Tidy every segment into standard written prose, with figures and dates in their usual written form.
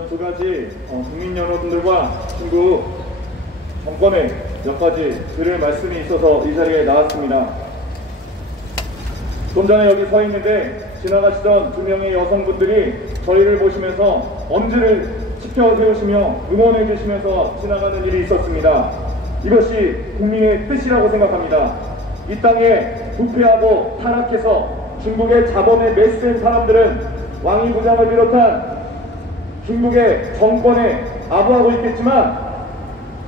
두 가지 국민 여러분들과 중국 정권의 몇 가지 드릴 말씀이 있어서 이 자리에 나왔습니다. 좀 전에 여기 서 있는데 지나가시던 두 명의 여성분들이 저희를 보시면서 엄지를 치켜 세우시며 응원해 주시면서 지나가는 일이 있었습니다. 이것이 국민의 뜻이라고 생각합니다. 이 땅에 부패하고 타락해서 중국의 자본에 매수된 사람들은 왕이 부장을 비롯한 중국의 정권에 아부하고 있겠지만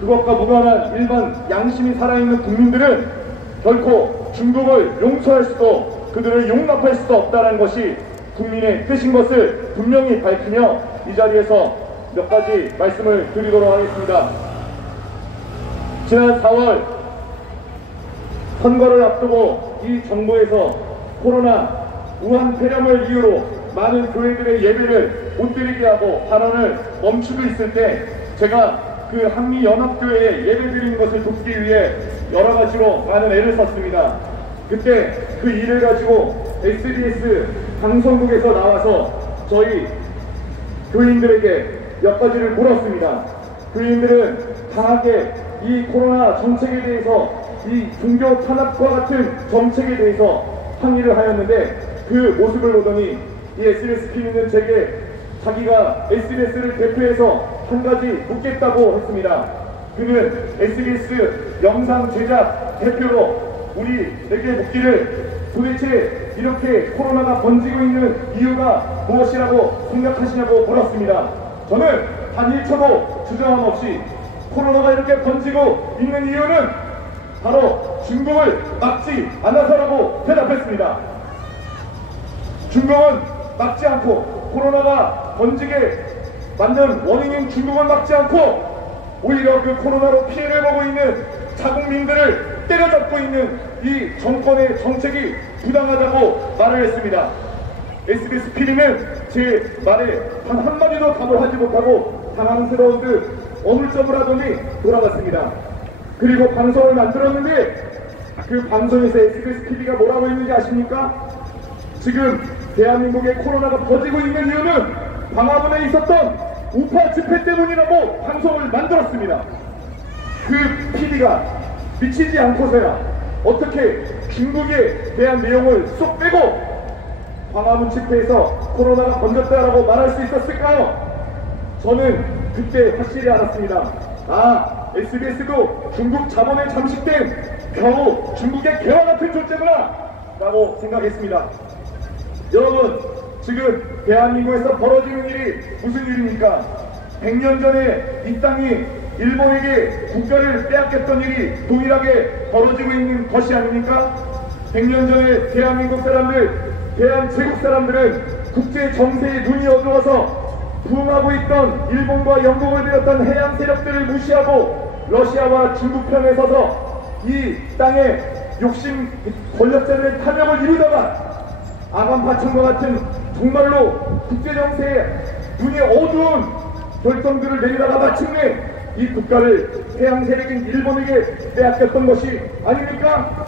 그것과 무관한 일반 양심이 살아있는 국민들은 결코 중국을 용서할 수도 그들을 용납할 수도 없다는 것이 국민의 뜻인 것을 분명히 밝히며 이 자리에서 몇 가지 말씀을 드리도록 하겠습니다. 지난 4월 선거를 앞두고 이 정부에서 코로나 우한 폐렴을 이유로 많은 교회들의 예배를 못 드리게 하고 발언을 멈추고 있을 때 제가 그 한미연합교회에 예배 드리는 것을 돕기 위해 여러 가지로 많은 애를 썼습니다. 그때 그 일을 가지고 SBS 방송국에서 나와서 저희 교인들에게 몇 가지를 물었습니다. 교인들은 강하게 이 코로나 정책에 대해서 이 종교 탄압과 같은 정책에 대해서 항의를 하였는데 그 모습을 보더니 이 SBS PD는 제게 자기가 SBS를 대표해서 한 가지 묻겠다고 했습니다. 그는 SBS 영상 제작 대표로 우리에게 묻기를 도대체 이렇게 코로나가 번지고 있는 이유가 무엇이라고 생각하시냐고 물었습니다. 저는 단 1초도 주저함 없이 코로나가 이렇게 번지고 있는 이유는 바로 중국을 막지 않아서라고 대답했습니다. 중국은 막지 않고 코로나가 번지게 만든 원인인 중국은 막지 않고 오히려 그 코로나로 피해를 보고 있는 자국민들을 때려잡고 있는 이 정권의 정책이 부당하다고 말을 했습니다. SBS PD는 제 말에 단 한마디도 답을 하지 못하고 당황스러운 듯 어물쩡물하더니 돌아갔습니다. 그리고 방송을 만들었는데 그 방송에서 SBS PD가 뭐라고 했는지 아십니까? 지금 대한민국에 코로나가 퍼지고 있는 이유는 광화문에 있었던 우파 집회 때문이라고 방송을 만들었습니다. 그 PD가 미치지 않고서야 어떻게 중국에 대한 내용을 쏙 빼고 광화문 집회에서 코로나가 번졌다라고 말할 수 있었을까요? 저는 그때 확실히 알았습니다. SBS도 중국 자본에 잠식된 겨우 중국의 개와 같은 존재구나 라고 생각했습니다. 여러분, 지금 대한민국에서 벌어지는 일이 무슨 일입니까? 100년 전에 이 땅이 일본에게 국가를 빼앗겼던 일이 동일하게 벌어지고 있는 것이 아닙니까? 100년 전에 대한민국 사람들, 대한제국 사람들은 국제 정세에 눈이 어두워서 부흥하고 있던 일본과 영국을 비롯한 해양 세력들을 무시하고 러시아와 중국 편에 서서 이 땅에 욕심 권력자들의 탐욕을 이루다가 아간파천과 같은 정말로 국제정세에 눈이 어두운 결정들을 내리다가 마침내 이 국가를 해양 세력인 일본에게 빼앗겼던 것이 아닙니까?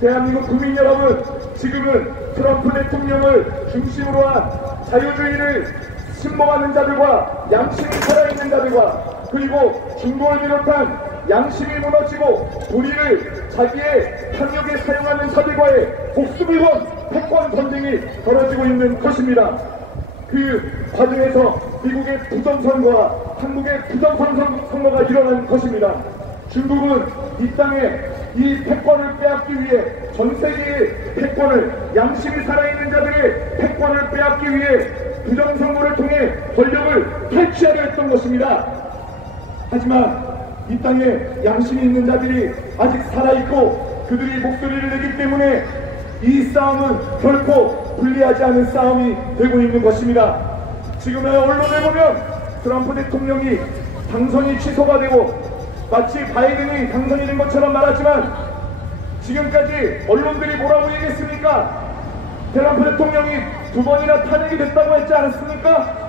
대한민국 국민 여러분, 지금은 트럼프 대통령을 중심으로 한 자유주의를 신봉하는 자들과 양심이 살아있는 자들과 그리고 중국을 비롯한 양심이 무너지고 도리를 자기의 탐욕에 사용하는 자들과의 목숨을 건 패권 전쟁이 벌어지고 있는 것입니다. 그 과정에서 미국의 부정선거와 한국의 부정선거가 일어난 것입니다. 중국은 이 땅에 이 패권을 빼앗기 위해 전 세계의 패권을, 양심이 살아있는 자들의 패권을 빼앗기 위해 부정선거를 통해 권력을 탈취하려 했던 것입니다. 하지만 이 땅에 양심이 있는 자들이 아직 살아있고 그들이 목소리를 내기 때문에 이 싸움은 결코 불리하지 않은 싸움이 되고 있는 것입니다. 지금의 언론에 보면 트럼프 대통령이 당선이 취소가 되고 마치 바이든이 당선이 된 것처럼 말하지만 지금까지 언론들이 뭐라고 얘기했습니까? 트럼프 대통령이 2번이나 탄핵이 됐다고 했지 않았습니까?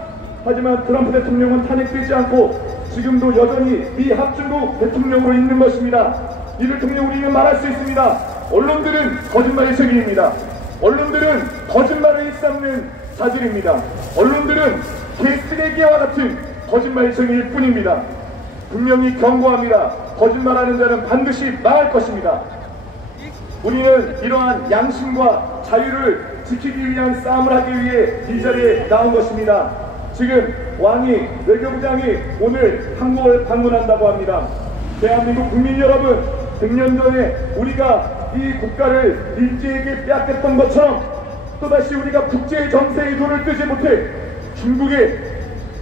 하지만 트럼프 대통령은 탄핵되지 않고 지금도 여전히 미 합중국 대통령으로 있는 것입니다. 이를 통해 우리는 말할 수 있습니다. 언론들은 거짓말의 증인입니다. 언론들은 거짓말을 일삼는 자들입니다. 언론들은 개쓰레기와 같은 거짓말쟁이일 뿐입니다. 분명히 경고합니다. 거짓말하는 자는 반드시 망할 것입니다. 우리는 이러한 양심과 자유를 지키기 위한 싸움을 하기 위해 이 자리에 나온 것입니다. 지금 왕이, 외교부장이 오늘 한국을 방문한다고 합니다. 대한민국 국민 여러분, 100년 전에 우리가 이 국가를 일제에게 빼앗겼던 것처럼 또다시 우리가 국제 정세의 눈을 뜨지 못해 중국의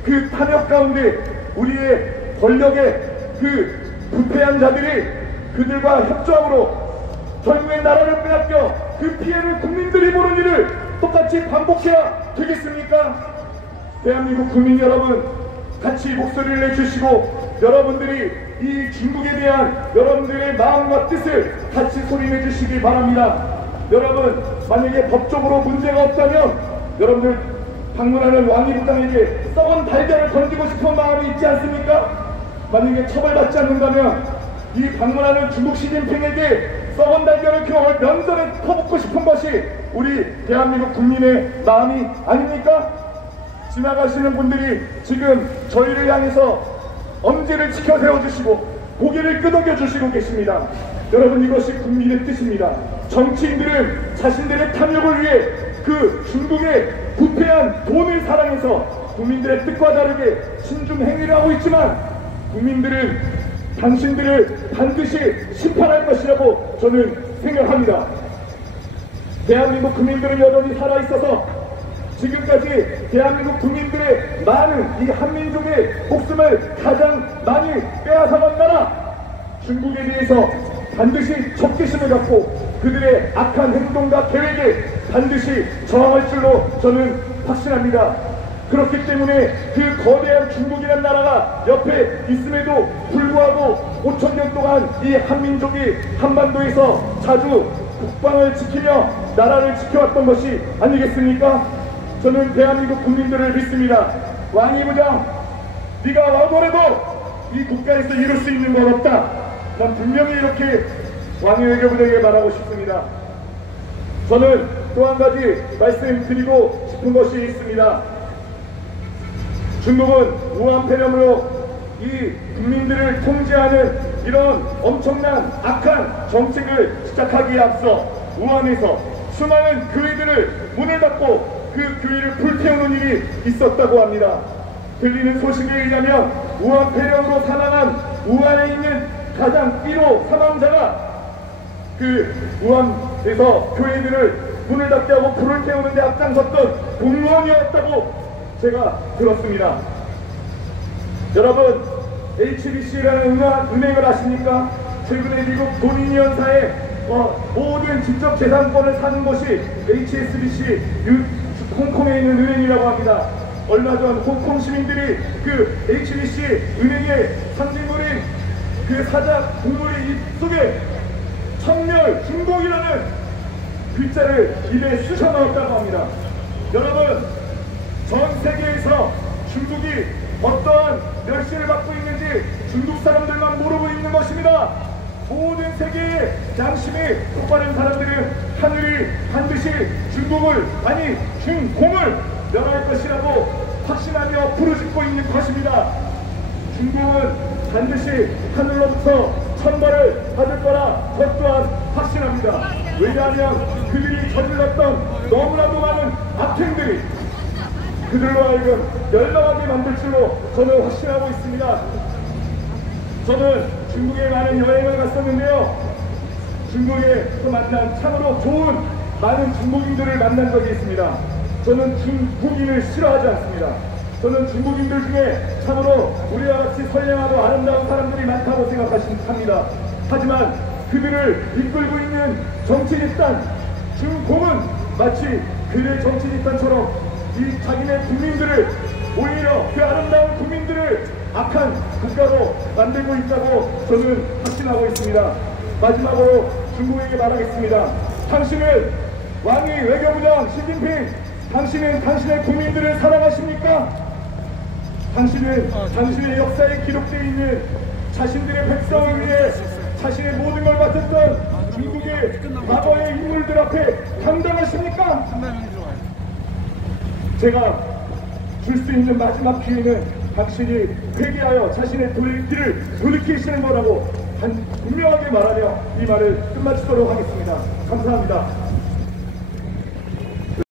그 탐욕 가운데 우리의 권력의 그 부패한 자들이 그들과 협조함으로 결국엔 나라를 빼앗겨 그 피해를 국민들이 보는 일을 똑같이 반복해야 되겠습니까? 대한민국 국민 여러분, 같이 목소리를 내주시고 여러분들이 이 중국에 대한 여러분들의 마음과 뜻을 같이 소리내 주시기 바랍니다. 여러분, 만약에 법적으로 문제가 없다면 여러분들 방문하는 왕이부장에게 썩은 달걀을 던지고 싶은 마음이 있지 않습니까? 만약에 처벌받지 않는다면 이 방문하는 중국 시진핑에게 썩은 달걀을 그 면전에 퍼붓고 싶은 것이 우리 대한민국 국민의 마음이 아닙니까? 지나가시는 분들이 지금 저희를 향해서 엄지를 치켜 세워주시고 고개를 끄덕여 주시고 계십니다. 여러분, 이것이 국민의 뜻입니다. 정치인들은 자신들의 탐욕을 위해 그 중국의 부패한 돈을 사랑해서 국민들의 뜻과 다르게 신중 행위를 하고 있지만 국민들은 당신들을 반드시 심판할 것이라고 저는 생각합니다. 대한민국 국민들은 여전히 살아있어서 지금까지 대한민국 국민들의 많은 이 한민족의 목숨을 가장 많이 빼앗아간 나라 중국에 대해서 반드시 적개심을 갖고 그들의 악한 행동과 계획에 반드시 저항할 줄로 저는 확신합니다. 그렇기 때문에 그 거대한 중국이라는 나라가 옆에 있음에도 불구하고 5,000년 동안 이 한민족이 한반도에서 자주 국방을 지키며 나라를 지켜왔던 것이 아니겠습니까? 저는 대한민국 국민들을 믿습니다. 왕이부장, 네가 와더라도 이 국가에서 이룰 수 있는 건 없다. 난 분명히 이렇게 왕의 외교부장에게 말하고 싶습니다. 저는 또 한 가지 말씀드리고 싶은 것이 있습니다. 중국은 우한 폐렴으로 이 국민들을 통제하는 이런 엄청난 악한 정책을 시작하기에 앞서 우한에서 수많은 교회들을 문을 닫고 그 교회를 불태우는 일이 있었다고 합니다. 들리는 소식에 의하면 우한 폐렴으로 사망한 우한에 있는 가장 1호 사망자가 그 우한에서 교회들을 문을 닫게 하고 불을 태우는 데 앞장섰던 공무원이었다고 제가 들었습니다. 여러분, HBC라는 은행을 아십니까? 최근에 미국 도미니언사의 모든 직접 재산권을 사는 것이 HSBC 홍콩에 있는 은행이라고 합니다. 얼마 전 홍콩 시민들이 그 HBC 은행의 상징물인 그 사자 동물의 입 속에 청멸 중국이라는 글자를 입에 쑤셔 넣었다고 합니다. 여러분, 전 세계에서 중국이 어떠한 멸시를 받고 있는지 중국 사람들만 모르고 있는 것입니다. 모든 세계의 양심이 똑바른 사람들은 하늘이 반드시 중국을, 아니 중공을 멸할 것이라고 확신하며 부르짖고 있는 것입니다. 중국은 반드시 하늘로부터 천벌을 받을 거라 저 또한 확신합니다. 왜냐하면 그들이 저질렀던 너무나도 많은 악행들이 그들로 하여금 멸망하게 만들 줄로 저는 확신하고 있습니다. 저는 중국에 많은 여행을 갔었는데요. 중국에서 만난 참으로 좋은 많은 중국인들을 만난 적이 있습니다. 저는 중국인을 싫어하지 않습니다. 저는 중국인들 중에 참으로 우리와 같이 선량하고 아름다운 사람들이 많다고 생각합니다. 하지만 그들을 이끌고 있는 정치 집단 중공은 마치 그들의 정치 집단처럼 이 자기네 국민들을, 오히려 그 아름다운 국민들을 악한 국가로 만들고 있다고 저는 확신하고 있습니다. 마지막으로 중국에게 말하겠습니다. 당신은 왕이 외교부장 시진핑, 당신은 당신의 국민들을 사랑하십니까? 당신은 당신의 역사에 기록되어 있는 자신들의 백성을 위해 자신의 모든 걸 바쳤던 중국의 과거의 인물들 앞에 당당하십니까? 제가 줄 수 있는 마지막 기회는 당신이 회개하여 자신의 길을 돌이키시는 거라고 분명하게 말하며 이 말을 끝마치도록 하겠습니다. 감사합니다.